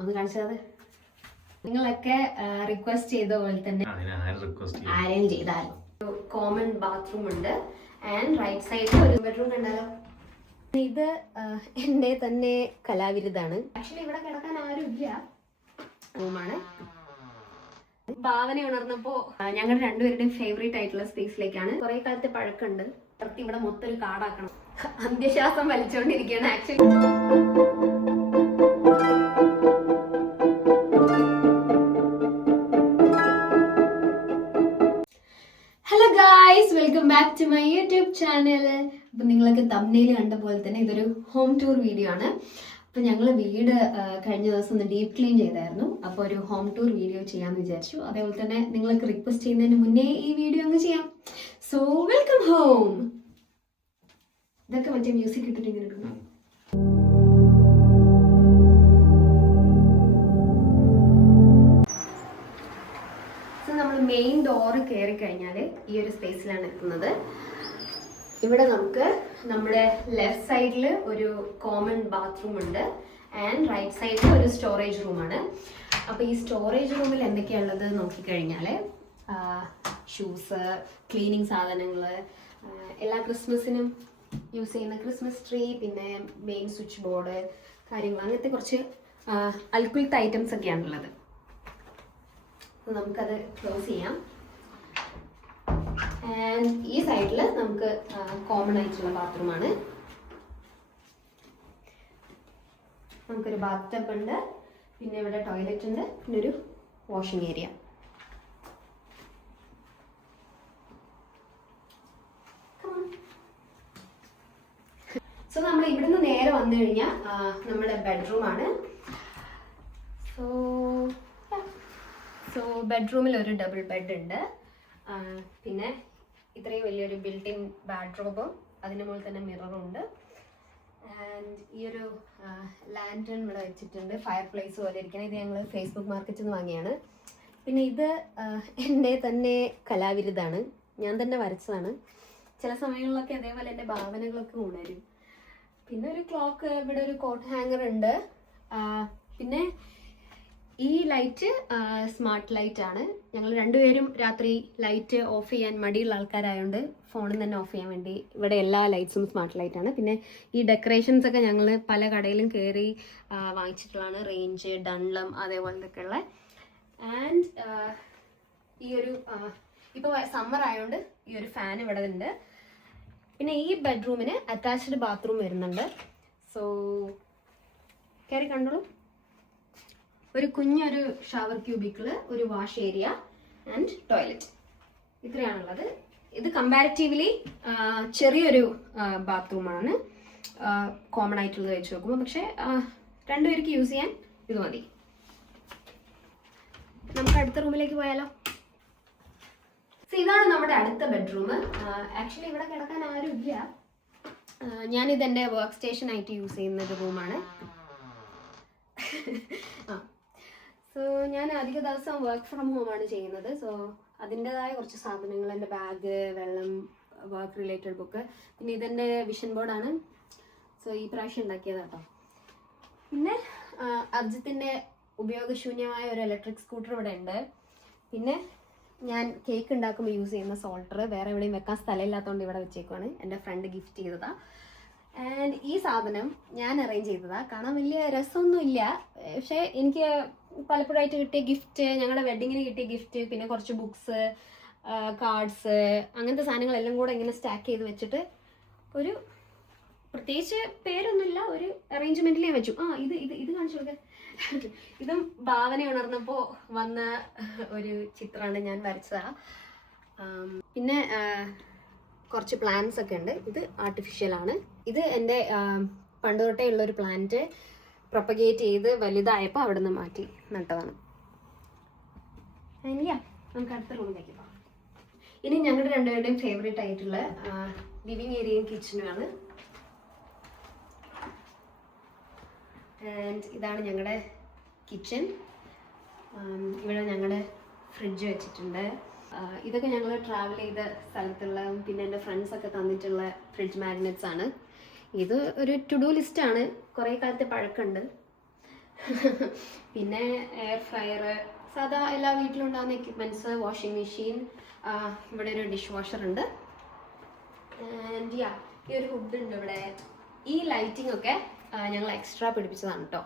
ഒന്ന് കാണിച്ചത് നിങ്ങളൊക്കെ റിക്വസ്റ്റ് ചെയ്ത പോലെ തന്നെ അറേഞ്ച് ചെയ്താലും കോമൺ ബാത്റൂം ഉണ്ട് ആൻഡ് റൈറ്റ് സൈഡിൽ ഒരു ബെഡ്റൂം ഉണ്ടല്ലോ. ഇത് എൻ്റെ തന്നെ കലാവിരുതാണ്. ആക്ച്വലി ഇവിടെ കിടക്കാൻ ആരും ഇല്ല, റൂമാണ്. ഭാവന ഉണർന്നപ്പോ ഞങ്ങളുടെ രണ്ടുപേരുടെയും ഫേവറേറ്റ് ആയിട്ടുള്ള സ്പേസിലേക്കാണ്. കുറെ കാലത്തെ പഴക്കമുണ്ട്. ഇവിടെ മൊത്തം ഒരു കാടാക്കണം. അന്ത്യശ്വാസം വലിച്ചുകൊണ്ടിരിക്കുകയാണ് actually. Hello guys, welcome back to my YouTube channel. അപ്പം നിങ്ങളൊക്കെ തംബ്നെയിൽ കണ്ട പോലെ തന്നെ ഇതൊരു ഹോം ടൂർ വീഡിയോ ആണ്. അപ്പം ഞങ്ങൾ വീട് കഴിഞ്ഞ ദിവസം ഒന്ന് ഡീപ്പ് ക്ലീൻ ചെയ്തായിരുന്നു. അപ്പോൾ ഒരു ഹോം ടൂർ വീഡിയോ ചെയ്യാമെന്ന് വിചാരിച്ചു. അതേപോലെ തന്നെ നിങ്ങൾക്ക് റിക്വസ്റ്റ് ചെയ്യുന്നതിന് മുന്നേ ഈ വീഡിയോ അങ്ങ് ചെയ്യാം. So welcome home. ഇതൊക്കെ മറ്റേ മ്യൂസിക് ഇട്ടിട്ട് ഇങ്ങനെ എടുക്കുന്നു. നമ്മൾ മെയിൻ ഡോറ് കയറി കഴിഞ്ഞാൽ ഈ ഒരു സ്പേസിലാണ് എത്തുന്നത്. ഇവിടെ നമുക്ക് നമ്മുടെ ലെഫ്റ്റ് സൈഡിൽ ഒരു കോമൺ ബാത്റൂം ഉണ്ട് ആൻഡ് റൈറ്റ് സൈഡിൽ ഒരു സ്റ്റോറേജ് റൂമാണ്. അപ്പോൾ ഈ സ്റ്റോറേജ് റൂമിൽ എന്തൊക്കെയാണുള്ളത് നോക്കിക്കഴിഞ്ഞാൽ ഷൂസ്, ക്ലീനിങ് സാധനങ്ങൾ, എല്ലാ ക്രിസ്മസിനും യൂസ് ചെയ്യുന്ന ക്രിസ്മസ് ട്രീ, പിന്നെ മെയിൻ സ്വിച്ച് ബോർഡ് കാര്യങ്ങൾ, അങ്ങനത്തെ കുറച്ച് അൽക്കുലത്തെ ഐറ്റംസ് ഒക്കെയാണുള്ളത്. നമുക്കത് ക്ലോസ് ചെയ്യാം. ആൻഡ് ഈ സൈഡിൽ നമുക്ക് കോമൺ ആയിട്ടുള്ള ബാത്റൂമാണ്. നമുക്കൊരു ബാത്ത് ടബ് ഉണ്ട്, പിന്നെ ഇവിടെ ടോയ്ലറ്റ് ഉണ്ട്, പിന്നെ ഒരു വാഷിംഗ് ഏരിയ. സോ നമ്മൾ ഇവിടുന്ന് നേരെ വന്നു കഴിഞ്ഞാൽ നമ്മുടെ ബെഡ്റൂമാണ്. സോ ബെഡ്റൂമിൽ ഒരു ഡബിൾ ബെഡ് ഉണ്ട്. പിന്നെ ഇത്രയും വലിയൊരു ബിൽറ്റ്-ഇൻ ബാഡ്രോബും അതിന് മുകളിൽ തന്നെ മിററും ഉണ്ട്. ആൻഡ് ഈ ഒരു ലാൻറ്റേൺ ഇവിടെ വെച്ചിട്ടുണ്ട്, ഫയർ പ്ലേസ് പോലെ ഇരിക്കണം. ഇത് ഞങ്ങൾ ഫേസ്ബുക്ക് മാർക്കറ്റിൽ നിന്ന് വാങ്ങിയാണ്. പിന്നെ ഇത് എൻ്റെ തന്നെ കലാവിരുതാണ്, ഞാൻ തന്നെ വരച്ചതാണ്. ചില സമയങ്ങളിലൊക്കെ അതേപോലെ എൻ്റെ ഭാവനകളൊക്കെ ഉണരും. പിന്നെ ഒരു ക്ലോക്ക്, ഇവിടെ ഒരു കോട്ട് ഹാങ്ങർ ഉണ്ട്. പിന്നെ ഈ ലൈറ്റ് സ്മാർട്ട് ലൈറ്റ് ആണ്. ഞങ്ങൾ രണ്ടുപേരും രാത്രി ലൈറ്റ് ഓഫ് ചെയ്യാൻ മടിയുള്ള ആൾക്കാരായതുകൊണ്ട് ഫോണിൽ തന്നെ ഓഫ് ചെയ്യാൻ വേണ്ടി ഇവിടെ എല്ലാ ലൈറ്റ്സും സ്മാർട്ട് ലൈറ്റ് ആണ്. പിന്നെ ഈ ഡെക്കറേഷൻസ് ഒക്കെ ഞങ്ങൾ പല കടയിലും കയറി വാങ്ങിച്ചിട്ടുള്ളതാണ്. റേഞ്ച്, ഡൺലം, അതേപോലത്തെ ഉള്ള. ആൻഡ് ഈ ഒരു ഇപ്പോൾ സമ്മർ ആയതുകൊണ്ട് ഈ ഒരു ഫാൻ ഇവിടെ ഉണ്ട്. പിന്നെ ഈ ബെഡ്റൂമിന് അറ്റാച്ച്ഡ് ബാത്റൂം വരുന്നുണ്ട്. സോ കയറി കണ്ടോളൂ. ഒരു കുഞ്ഞൊരു ഷവർ ക്യൂബിക്കിള്, ഒരു വാഷ് ഏരിയ ആൻഡ് ടോയ്ലറ്റ്, ഇത്രയാണുള്ളത്. ഇത് കമ്പാരിറ്റീവ്ലി ചെറിയൊരു ബാത്റൂമാണ് കോമൺ ആയിട്ടുള്ളത് വെച്ച് നോക്കുമ്പോൾ. പക്ഷേ രണ്ടുപേർക്ക് യൂസ് ചെയ്യാൻ ഇത് മതി. നമുക്ക് അടുത്ത റൂമിലേക്ക് പോയാലോ. ഇതാണ് നമ്മുടെ അടുത്ത ബെഡ്റൂം. ആക്ച്വലി ഇവിടെ കിടക്കാൻ ആരും ഇല്ല. ഞാനിത് എൻ്റെ വർക്ക് സ്റ്റേഷൻ ആയിട്ട് യൂസ് ചെയ്യുന്ന ഒരു റൂമാണ്. സോ ഞാൻ അധിക ദിവസം വർക്ക് ഫ്രം ഹോം ആണ് ചെയ്യുന്നത്. സോ അതിൻ്റെതായ കുറച്ച് സാധനങ്ങൾ, എൻ്റെ ബാഗ്, വെള്ളം, വർക്ക് റിലേറ്റഡ് ബുക്ക്, പിന്നെ ഇതെൻ്റെ വിഷൻ ബോർഡാണ്. സോ ഈ പ്രാവശ്യം ഉണ്ടാക്കിയത് കേട്ടോ. പിന്നെ അർജിത്തിൻ്റെ ഉപയോഗശൂന്യമായ ഒരു ഇലക്ട്രിക് സ്കൂട്ടർ ഇവിടെ ഉണ്ട്. പിന്നെ ഞാൻ കേക്ക് ഉണ്ടാക്കുമ്പോൾ യൂസ് ചെയ്യുന്ന സോൾട്ടർ വേറെ എവിടെയും വെക്കാൻ സ്ഥലമില്ലാത്തതുകൊണ്ട് ഇവിടെ വെച്ചേക്കുവാണ്. എൻ്റെ ഫ്രണ്ട് ഗിഫ്റ്റ് ചെയ്തതാണ്. ആൻഡ് ഈ സാധനം ഞാൻ അറേഞ്ച് ചെയ്തതാണ്. കാണാൻ വലിയ രസമൊന്നുമില്ല, പക്ഷേ എനിക്ക് പലപ്പോഴായിട്ട് കിട്ടിയ ഗിഫ്റ്റ്, ഞങ്ങളുടെ വെഡ്ഡിങ്ങിന് കിട്ടിയ ഗിഫ്റ്റ്, പിന്നെ കുറച്ച് ബുക്സ്, കാർഡ്സ്, അങ്ങനത്തെ സാധനങ്ങളെല്ലാം കൂടെ ഇങ്ങനെ സ്റ്റാക്ക് ചെയ്ത് വെച്ചിട്ട് ഒരു പ്രത്യേകിച്ച് പേരൊന്നുമില്ല, ഒരു അറേഞ്ച്മെൻറ്റിൽ ഞാൻ വെച്ചു. ഇത് ഇത് ഇത് കാണിച്ചു കൊടുക്കാൻ. ഇതും ഭാവന ഉണർന്നപ്പോൾ വന്ന ഒരു ചിത്രമാണ്, ഞാൻ വരച്ചതാണ്. പിന്നെ കുറച്ച് പ്ലാന്റ്സ് ഒക്കെ ഉണ്ട്. ഇത് ആർട്ടിഫിഷ്യലാണ്. ഇത് എൻ്റെ പണ്ട് തൊട്ടേ ഉള്ളൊരു പ്ലാന്റ് പ്രൊപ്പഗേറ്റ് ചെയ്ത് വലുതായപ്പോൾ അവിടെ നിന്ന് മാറ്റി നട്ടതാണ്. ഇല്ല, നമുക്ക് അടുത്ത റൂമിലേക്ക് പോകാം. ഇനി ഞങ്ങളുടെ രണ്ടുപേരുടെയും ഫേവറേറ്റ് ആയിട്ടുള്ള ലിവിങ് ഏരിയയും കിച്ചണുമാണ്. ആൻഡ് ഇതാണ് ഞങ്ങളുടെ കിച്ചൺ. ഇവിടെ ഞങ്ങളുടെ ഫ്രിഡ്ജ് വെച്ചിട്ടുണ്ട്. ഇതൊക്കെ ഞങ്ങൾ ട്രാവൽ ചെയ്ത സ്ഥലത്തുള്ള, പിന്നെ എൻ്റെ ഫ്രണ്ട്സൊക്കെ തന്നിട്ടുള്ള ഫ്രിഡ്ജ് മാഗ്നറ്റ്സ് ആണ്. ഇത് ഒരു ടു ഡു ലിസ്റ്റാണ്, കുറേ കാലത്തെ പഴക്കമുണ്ട്. പിന്നെ എയർ ഫ്രയർ, സാധാ എല്ലാ വീട്ടിലുണ്ടാകുന്ന എക്യുപ്മെൻറ്റ്സ്, വാഷിംഗ് മെഷീൻ, ഇവിടെ ഒരു ഡിഷ് വാഷർ ഉണ്ട്. ആൻഡ് യാ, ഈ ഒരു ഹുഡ് ഉണ്ട് ഇവിടെ. ഈ ലൈറ്റിംഗ് ഒക്കെ ഞങ്ങൾ എക്സ്ട്രാ പിടിപ്പിച്ചതാണ് കേട്ടോ.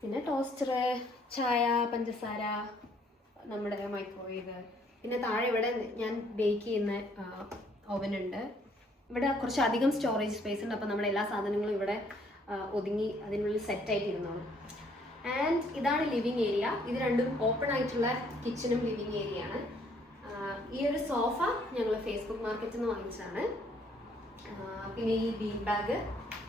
പിന്നെ ടോസ്റ്റർ, ചായ, പഞ്ചസാര, നമ്മുടെ മൈക്രോവേവ്, പിന്നെ താഴെ ഇവിടെ ഞാൻ ബേക്ക് ചെയ്യുന്ന ഓവൻ ഉണ്ട്. ഇവിടെ കുറച്ച് അധികം സ്റ്റോറേജ് സ്പേസ് ഉണ്ട്, അപ്പോൾ നമ്മുടെ എല്ലാ സാധനങ്ങളും ഇവിടെ ഒതുങ്ങി അതിനുള്ളിൽ സെറ്റായിട്ട് ഇരുന്നോളും. ആൻഡ് ഇതാണ് ലിവിങ് ഏരിയ. ഇത് രണ്ടും ഓപ്പൺ ആയിട്ടുള്ള കിച്ചണും ലിവിങ് ഏരിയ ആണ്. ഈ ഒരു സോഫ ഞങ്ങൾ ഫേസ്ബുക്ക് മാർക്കറ്റിൽ നിന്ന് വാങ്ങിച്ചതാണ്. പിന്നെ ഈ ബീൻ ബാഗ്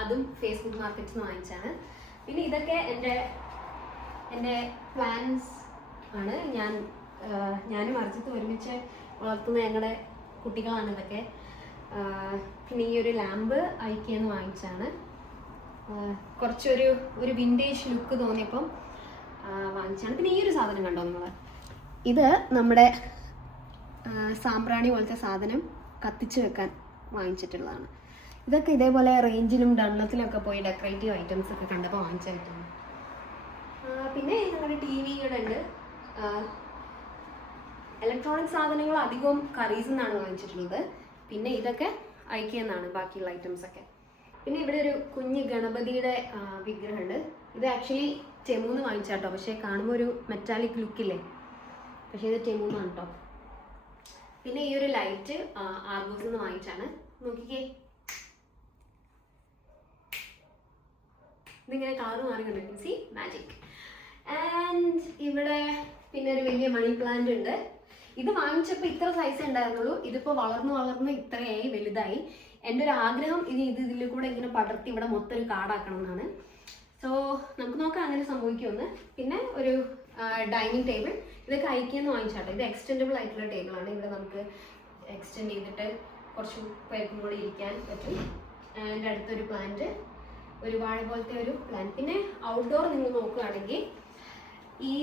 അതും ഫേസ്ബുക്ക് മാർക്കറ്റിൽ നിന്ന് വാങ്ങിച്ചാണ്. പിന്നെ ഇതൊക്കെ എൻ്റെ പ്ലാന്റ്സ് ആണ്. ഞാനും അർജിത്ത് ഒരുമിച്ച് വളർത്തുന്ന ഞങ്ങളുടെ കുട്ടികളാണ് ഇതൊക്കെ. പിന്നെ ഈ ഒരു ലാമ്പ് ഐക്യെന്ന് വാങ്ങിച്ചാണ്. കുറച്ചൊരു വിൻറ്റേജ് ലുക്ക് തോന്നിയപ്പം വാങ്ങിച്ചാണ്. പിന്നെ ഈ ഒരു സാധനം കണ്ടോ നിങ്ങൾ, ഇത് നമ്മുടെ സാമ്പ്രാണി പോലത്തെ സാധനം കത്തിച്ച് വെക്കാൻ വാങ്ങിച്ചിട്ടുള്ളതാണ്. ഇതൊക്കെ ഇതേപോലെ റേഞ്ചിലും ഡൺലത്തിലൊക്കെ പോയി ഡെക്കറേറ്റീവ് ഐറ്റംസ് ഒക്കെ കണ്ടപ്പോൾ വാങ്ങിച്ചായിട്ടാണ്. പിന്നെ ഞങ്ങളുടെ TV ഇവിടെ ഉണ്ട്. ഇലക്ട്രോണിക് സാധനങ്ങൾ അധികവും കറീസിൽ നിന്നാണ് വാങ്ങിച്ചിട്ടുള്ളത്. പിന്നെ ഇതൊക്കെ ഐക്യെന്നാണ് ബാക്കിയുള്ള ഐറ്റംസ് ഒക്കെ. പിന്നെ ഇവിടെ ഒരു കുഞ്ഞ് ഗണപതിയുടെ വിഗ്രഹമുണ്ട്. ഇത് ആക്ച്വലി ടെമൂന്ന് വാങ്ങിച്ചാട്ടോ, പക്ഷേ കാണുമ്പോൾ ഒരു മെറ്റാലിക് ലുക്കില്ലേ, പക്ഷേ ഇത് ടെമൂന്നാണ് കേട്ടോ. പിന്നെ ഈ ഒരു ലൈറ്റ് ആർഗോസിൽ നിന്ന് വാങ്ങിച്ചാണ്. നോക്കിക്കേ, ഇതിങ്ങനെ കളറ് മാറി കണ്ടിരിക്കും. C magic. ആൻഡ് ഇവിടെ പിന്നെ ഒരു വലിയ മണി പ്ലാന്റ് ഉണ്ട്. ഇത് വാങ്ങിച്ചപ്പോൾ ഇത്ര സൈസ് ഉണ്ടായിരുന്നുള്ളൂ. ഇതിപ്പോൾ വളർന്ന് ഇത്രയായി വലുതായി. എൻ്റെ ഒരു ആഗ്രഹം ഇതിൽ കൂടെ ഇങ്ങനെ പടർത്തി ഇവിടെ മൊത്തം ഒരു കാടാക്കണം എന്നാണ്. സോ നമുക്ക് നോക്കാം അങ്ങനെ സംഭവിക്കുമെന്ന്. പിന്നെ ഒരു ഡൈനിങ് ടേബിൾ, ഇതൊക്കെ ഐക്യെന്ന് വാങ്ങിച്ചാട്ടോ. ഇത് എക്സ്റ്റെൻഡബിൾ ആയിട്ടുള്ള ടേബിളാണ്. ഇവിടെ നമുക്ക് എക്സ്റ്റെൻഡ് ചെയ്തിട്ട് കുറച്ച് പേർക്കും കൂടി ഇരിക്കാൻ പറ്റും. അതിൻ്റെ അടുത്തൊരു പ്ലാന്റ്, ഒരു വാഴ പോലത്തെ ഒരു പ്ലാന്റ്. പിന്നെ ഔട്ട്ഡോർ നിങ്ങൾ നോക്കുകയാണെങ്കിൽ ഈ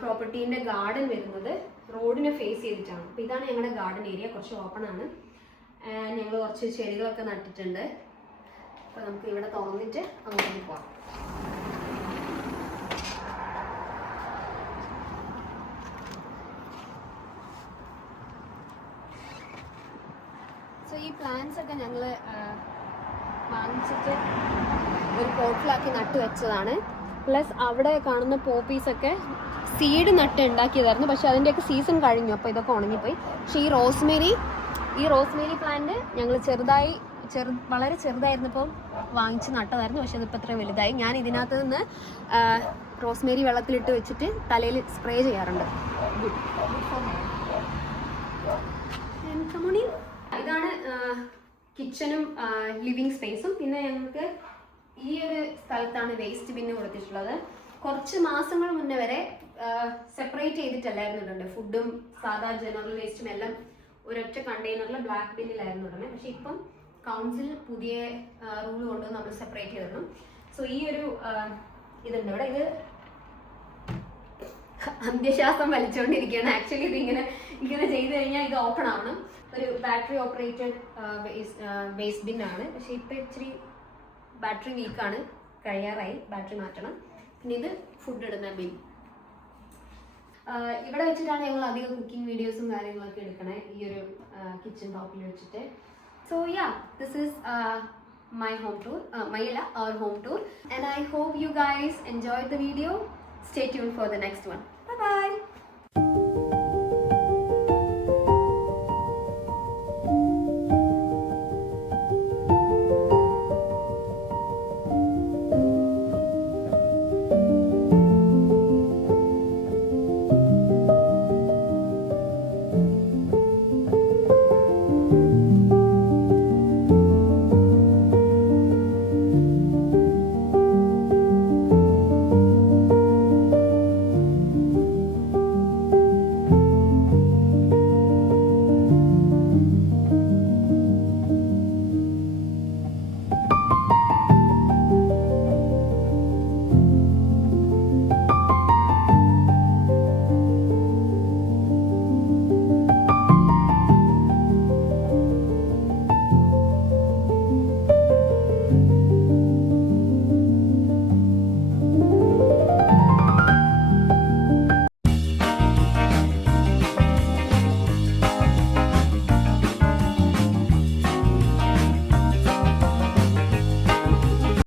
പ്രോപ്പർട്ടീൻ്റെ ഗാർഡൻ വരുന്നത് റോഡിനെ ഫേസ് ചെയ്തിട്ടാണ്. അപ്പോൾ ഇതാണ് ഞങ്ങളുടെ ഗാർഡൻ ഏരിയ, കുറച്ച് ഓപ്പൺ ആണ്. ഞങ്ങൾ കുറച്ച് ചെടികളൊക്കെ നട്ടിട്ടുണ്ട്. അപ്പോൾ നമുക്ക് ഇവിടെ തുറന്നിട്ട് അങ്ങോട്ടേക്ക് പോകാം. സോ ഈ പ്ലാന്റ്സ് ഒക്കെ ഞങ്ങൾ വാങ്ങിച്ചിട്ട് ഒരു പോട്ടിലാക്കി നട്ട് വെച്ചതാണ്. പ്ലസ് അവിടെ കാണുന്ന പോപ്പീസൊക്കെ സീഡ് നട്ട് ഉണ്ടാക്കിയതായിരുന്നു. പക്ഷെ അതിൻ്റെയൊക്കെ സീസൺ കഴിഞ്ഞു, അപ്പോൾ ഇതൊക്കെ ഉണങ്ങിപ്പോയി. പക്ഷേ ഈ റോസ്മേരി പ്ലാന്റ് ഞങ്ങൾ വളരെ ചെറുതായിരുന്നപ്പം വാങ്ങിച്ച് നട്ടതായിരുന്നു. പക്ഷെ അതിപ്പോൾ ഇത്ര വലുതായി. ഞാൻ ഇതിനകത്ത് നിന്ന് റോസ്മേരി വെള്ളത്തിലിട്ട് വെച്ചിട്ട് തലയിൽ സ്പ്രേ ചെയ്യാറുണ്ട്. ഇതാണ് കിച്ചണും ലിവിങ് സ്പേസും. പിന്നെ ഞങ്ങൾക്ക് ഈ ഒരു സ്ഥലത്താണ് വേസ്റ്റ് ബിന്ന് കൊടുത്തിട്ടുള്ളത്. കുറച്ച് മാസങ്ങൾ മുന്നേ വരെ സെപ്പറേറ്റ് ചെയ്തിട്ടല്ലായിരുന്നു ഇടുന്നത്. ഫുഡും സാധാ ജനറൽ വേസ്റ്റും എല്ലാം ഒരൊറ്റ കണ്ടെയ്നറിൽ ബ്ലാക്ക് ബിന്നിലായിരുന്നു ഇടുന്നത്. പക്ഷെ ഇപ്പം കൗൺസിൽ പുതിയ റൂൾ കൊണ്ട് നമ്മൾ സെപ്പറേറ്റ് ചെയ്തിടണം. സോ ഈ ഒരു ഇതുണ്ട് ഇവിടെ. ഇത് അന്ത്യശ്വാസം വലിച്ചുകൊണ്ടിരിക്കുകയാണ്. ആക്ച്വലി ഇത് ഇങ്ങനെ ചെയ്ത് കഴിഞ്ഞാൽ ഇത് ഓപ്പൺ ആവണം. ഒരു ബാറ്ററി ഓപ്പറേറ്റഡ് വേസ്റ്റ് ബിൻ ആണ്. പക്ഷെ ഇപ്പം ഇച്ചിരി ബാറ്ററി വീക്കാണ്, കഴിയാറായി, ബാറ്ററി മാറ്റണം. പിന്നെ ഇത് ഫുഡ് ഇടുന്ന ബിൻ. ഇവിടെ വെച്ചിട്ടാണ് ഞങ്ങൾ അധികം കുക്കിംഗ് വീഡിയോസും കാര്യങ്ങളൊക്കെ എടുക്കണേ, ഈ ഒരു കിച്ചൺ ടോപ്പിൽ വെച്ചിട്ട്. So yeah, this is my home tour, our home tour, and I hope you guys enjoyed the video. Stay tuned for the next one. Bye bye.